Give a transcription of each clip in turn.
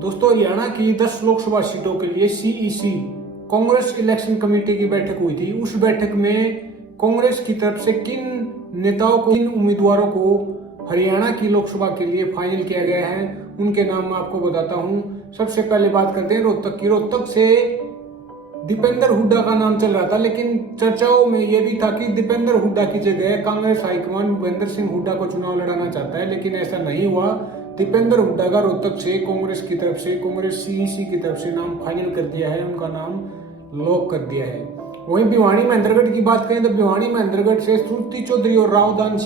दोस्तों, हरियाणा की 10 लोकसभा सीटों के लिए सीईसी कांग्रेस इलेक्शन कमेटी की बैठक हुई थी। उस बैठक में कांग्रेस की तरफ से किन नेताओं को, किन उम्मीदवारों को हरियाणा की लोकसभा के लिए फाइनल किया गया है, उनके नाम मैं आपको बताता हूं। सबसे पहले बात करते हैं रोहतक की। रोहतक से दीपेंद्र हुड्डा का नाम चल रहा था, लेकिन चर्चाओं में यह भी था कि दीपेंद्र हुड्डा की जगह कांग्रेस हाईकमान भूपेंद्र सिंह हुड्डा को चुनाव लड़ाना चाहता है, लेकिन ऐसा नहीं हुआ। दीपेंद्र हुड्डा का रोहतक से कांग्रेस की तरफ से, कांग्रेस सीईसी की तरफ से नाम फाइनल कर दिया है, उनका नाम लॉक कर दिया है। वहीं भिवानी महेंद्रगढ़ की बात करें तो भिवानी महेंद्रगढ़ से श्रुति चौधरी और रावदान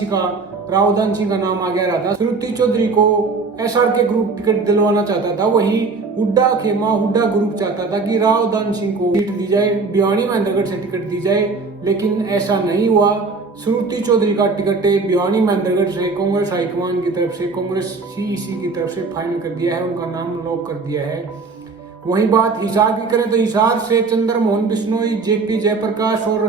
सिंह का नाम आगे आ रहा था। श्रुति चौधरी को एसआर के ग्रुप टिकट दिलवाना चाहता था, वही हुड्डा ग्रुप चाहता था कि रावदान सिंह को सीट दी जाए, भिवानी महेंद्रगढ़ से टिकट दी जाए, लेकिन ऐसा नहीं हुआ। श्रुति चौधरी का टिकट भिवानी महेंद्रगढ़ से कांग्रेस हाईकमान की तरफ से, कांग्रेस सीईसी की तरफ से फाइनल कर दिया है, उनका नाम लॉक कर दिया है। वहीं बात हिसार की करें तो हिसार से चंद्र मोहन बिश्नोई, जेपी जयप्रकाश और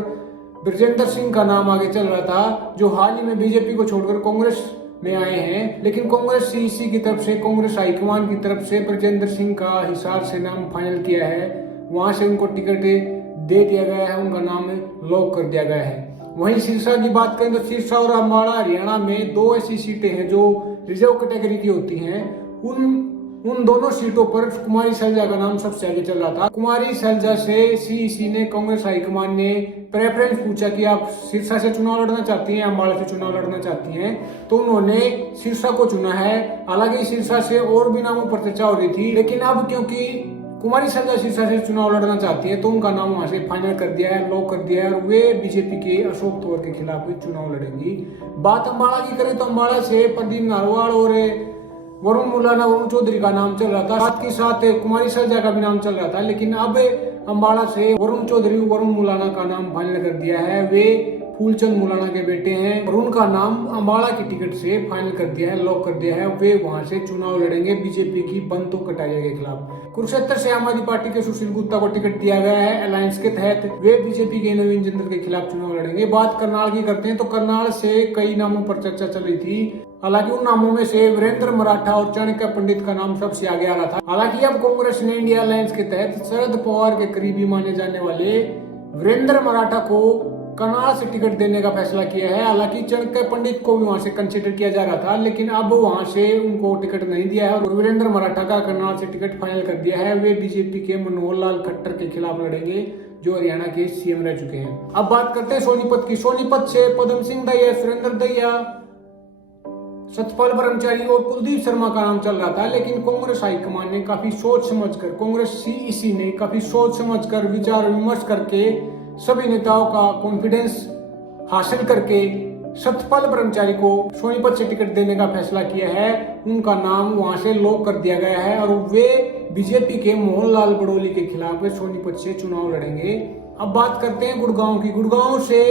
ब्रजेंद्र सिंह का नाम आगे चल रहा था, जो हाल ही में बीजेपी को छोड़कर कांग्रेस में आए हैं। लेकिन कांग्रेस सीईसी की तरफ से, कांग्रेस हाईकमान की तरफ से ब्रजेंद्र सिंह का हिसार से नाम फाइनल किया है, वहां से उनको टिकट दे दिया गया है, उनका नाम लॉक कर दिया गया है। वहीं सिरसा की बात करें तो सिरसा और अम्बाड़ा हरियाणा में दो ऐसी सीटें हैं जो रिजर्व कैटेगरी की होती हैं। उन दोनों सीटों पर कुमारी सैलजा का नाम सबसे आगे चल रहा था। कुमारी सैलजा से सीईसी ने, कांग्रेस हाईकमान ने प्रेफरेंस पूछा कि आप सिरसा से चुनाव लड़ना चाहती हैं, अम्बाड़ा से चुनाव लड़ना चाहती हैं, तो उन्होंने सिरसा को चुना है। हालांकि सिरसा से और भी नामों पर चर्चा हो रही थी, लेकिन अब क्योंकि कुमारी सैलजा सिरसा से चुनाव लड़ना चाहती है तो उनका नाम वहां से फाइनल कर दिया है, लॉक कर दिया है, और वे बीजेपी के अशोक तंवर के खिलाफ चुनाव लड़ेंगी। बात अम्बाड़ा की करें तो अम्बाड़ा से प्रदीप नारवाल और वरुण चौधरी का नाम चल रहा था, साथ के साथ कुमारी सैलजा का भी नाम चल रहा था, लेकिन अब अम्बाड़ा से वरुण मुलाना का नाम फाइनल कर दिया है। वे फूलचंद मुलाना के बेटे हैं और उनका नाम अम्बाड़ा की टिकट से फाइनल कर दिया है, लॉक कर दिया है। वे वहां से चुनाव लड़ेंगे बीजेपी की बंतो कटारिया के खिलाफ। कुरुक्षेत्र से आम आदमी पार्टी के सुशील गुप्ता को टिकट दिया गया है अलायंस के तहत, वे बीजेपी के नवीन जिंदल के खिलाफ चुनाव लड़ेंगे। बात करनाल की करते हैं तो करनाल से कई नामों पर चर्चा चल रही थी। हालांकि उन नामों में से वीरेंद्र मराठा और चाणक्य पंडित का नाम सबसे आगे आ रहा था। हालांकि अब कांग्रेस ने इंडिया अलायंस के तहत शरद पवार के करीबी माने जाने वाले वीरेंद्र मराठा को करनाल से टिकट देने का फैसला किया है। हालांकि चाणक्य पंडित को भी वहां से कंसिडर किया जा रहा था, लेकिन अब वहां से उनको टिकट नहीं दिया है और वीरेंद्र मराठा का करनाल से टिकट फाइनल कर दिया है। वे बीजेपी के मनोहर लाल खट्टर के खिलाफ लड़ेंगे, जो हरियाणा के सीएम रह चुके हैं। अब बात करते हैं सोनीपत की। सोनीपत से पदम सिंह दैया, सुरेंद्र दैया, सतपाल ब्रह्मचारी और कुलदीप शर्मा का नाम चल रहा था, लेकिन कांग्रेस हाईकमान ने काफी सोच समझकर, कांग्रेस सीईसी ने काफी सोच समझकर, विचार विमर्श करके, सभी नेताओं का कॉन्फिडेंस हासिल करके सतपाल ब्रह्मचारी को सोनीपत से टिकट देने का फैसला किया है। उनका नाम वहां से लॉक कर दिया गया है और वे बीजेपी के मोहनलाल बड़ोली के खिलाफ सोनीपत से चुनाव लड़ेंगे। अब बात करते हैं गुड़गांव की। गुड़गांव से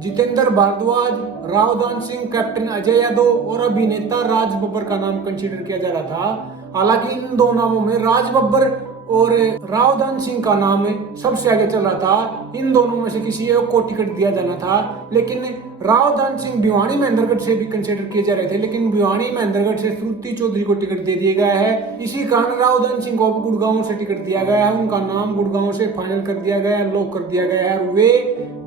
जितेंद्र भारद्वाज, रावदान सिंह, कैप्टन अजय यादव और अभिनेता राज बब्बर का नाम कंसीडर किया जा रहा था। हालांकि इन दो नामों में राज बब्बर और रावदान सिंह का नाम सबसे आगे चल रहा था। इन दोनों में से किसी एक को टिकट दिया जाना था, लेकिन रावदान सिंह भिवानी महेंद्रगढ़ से भी कंसीडर किए जा रहे थे, लेकिन भिवानी महेंद्रगढ़ से श्रुति चौधरी को टिकट दे दिया गया है। इसी कारण रावदान सिंह को गुड़गांव से टिकट दिया गया है, उनका नाम गुड़गांव से फाइनल कर दिया गया है, लॉक कर दिया गया है, और वे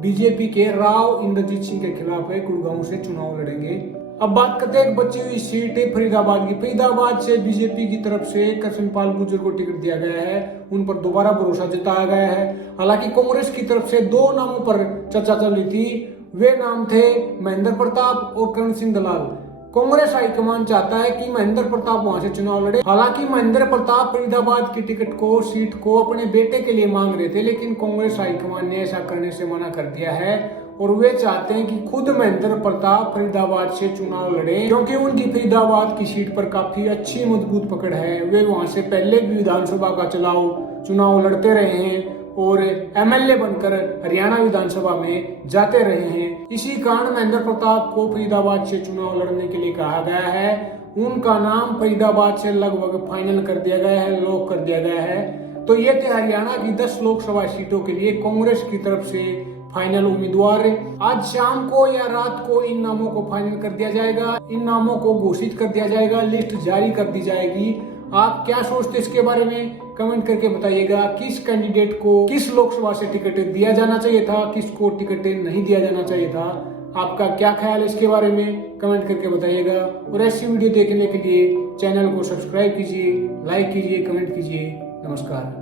बीजेपी के राव इंद्रजीत सिंह के खिलाफ गुड़गांव से चुनाव लड़ेंगे। अब बात करते हैं एक बची हुई सीट फरीदाबाद की। फरीदाबाद से बीजेपी की तरफ से कृष्णपाल गुर्जर को टिकट दिया गया है, उन पर दोबारा भरोसा जताया गया है। हालांकि कांग्रेस की तरफ से दो नामों पर चर्चा चल रही थी, वे नाम थे महेंद्र प्रताप और करण सिंह दलाल। कांग्रेस हाईकमान चाहता है कि महेंद्र प्रताप वहां से चुनाव लड़े। हालांकि महेंद्र प्रताप फरीदाबाद की टिकट को, सीट को अपने बेटे के लिए मांग रहे थे, लेकिन कांग्रेस हाईकमान ने ऐसा करने से मना कर दिया है और वे चाहते हैं कि खुद महेंद्र प्रताप फरीदाबाद से चुनाव लड़े, क्योंकि उनकी फरीदाबाद की सीट पर काफी अच्छी मजबूत पकड़ है। वे वहां से पहले भी विधानसभा का चुनाव लड़ते रहे हैं और एमएलए बनकर हरियाणा विधानसभा में जाते रहे हैं। इसी कारण महेंद्र प्रताप को फरीदाबाद से चुनाव लड़ने के लिए कहा गया है। उनका नाम फरीदाबाद से लगभग फाइनल कर दिया गया है, लॉक कर दिया गया है। तो ये थे हरियाणा की 10 लोकसभा सीटों के लिए कांग्रेस की तरफ से फाइनल उम्मीदवार। आज शाम को या रात को इन नामों को फाइनल कर दिया जाएगा, इन नामों को घोषित कर दिया जाएगा, लिस्ट जारी कर दी जाएगी। आप क्या सोचते इसके बारे में कमेंट करके बताइएगा। किस कैंडिडेट को किस लोकसभा से टिकट दिया जाना चाहिए था, किसको टिकट नहीं दिया जाना चाहिए था, आपका क्या ख्याल है इसके बारे में कमेंट करके बताइएगा। और ऐसी वीडियो देखने के लिए चैनल को सब्सक्राइब कीजिए, लाइक कीजिए, कमेंट कीजिए। नमस्कार।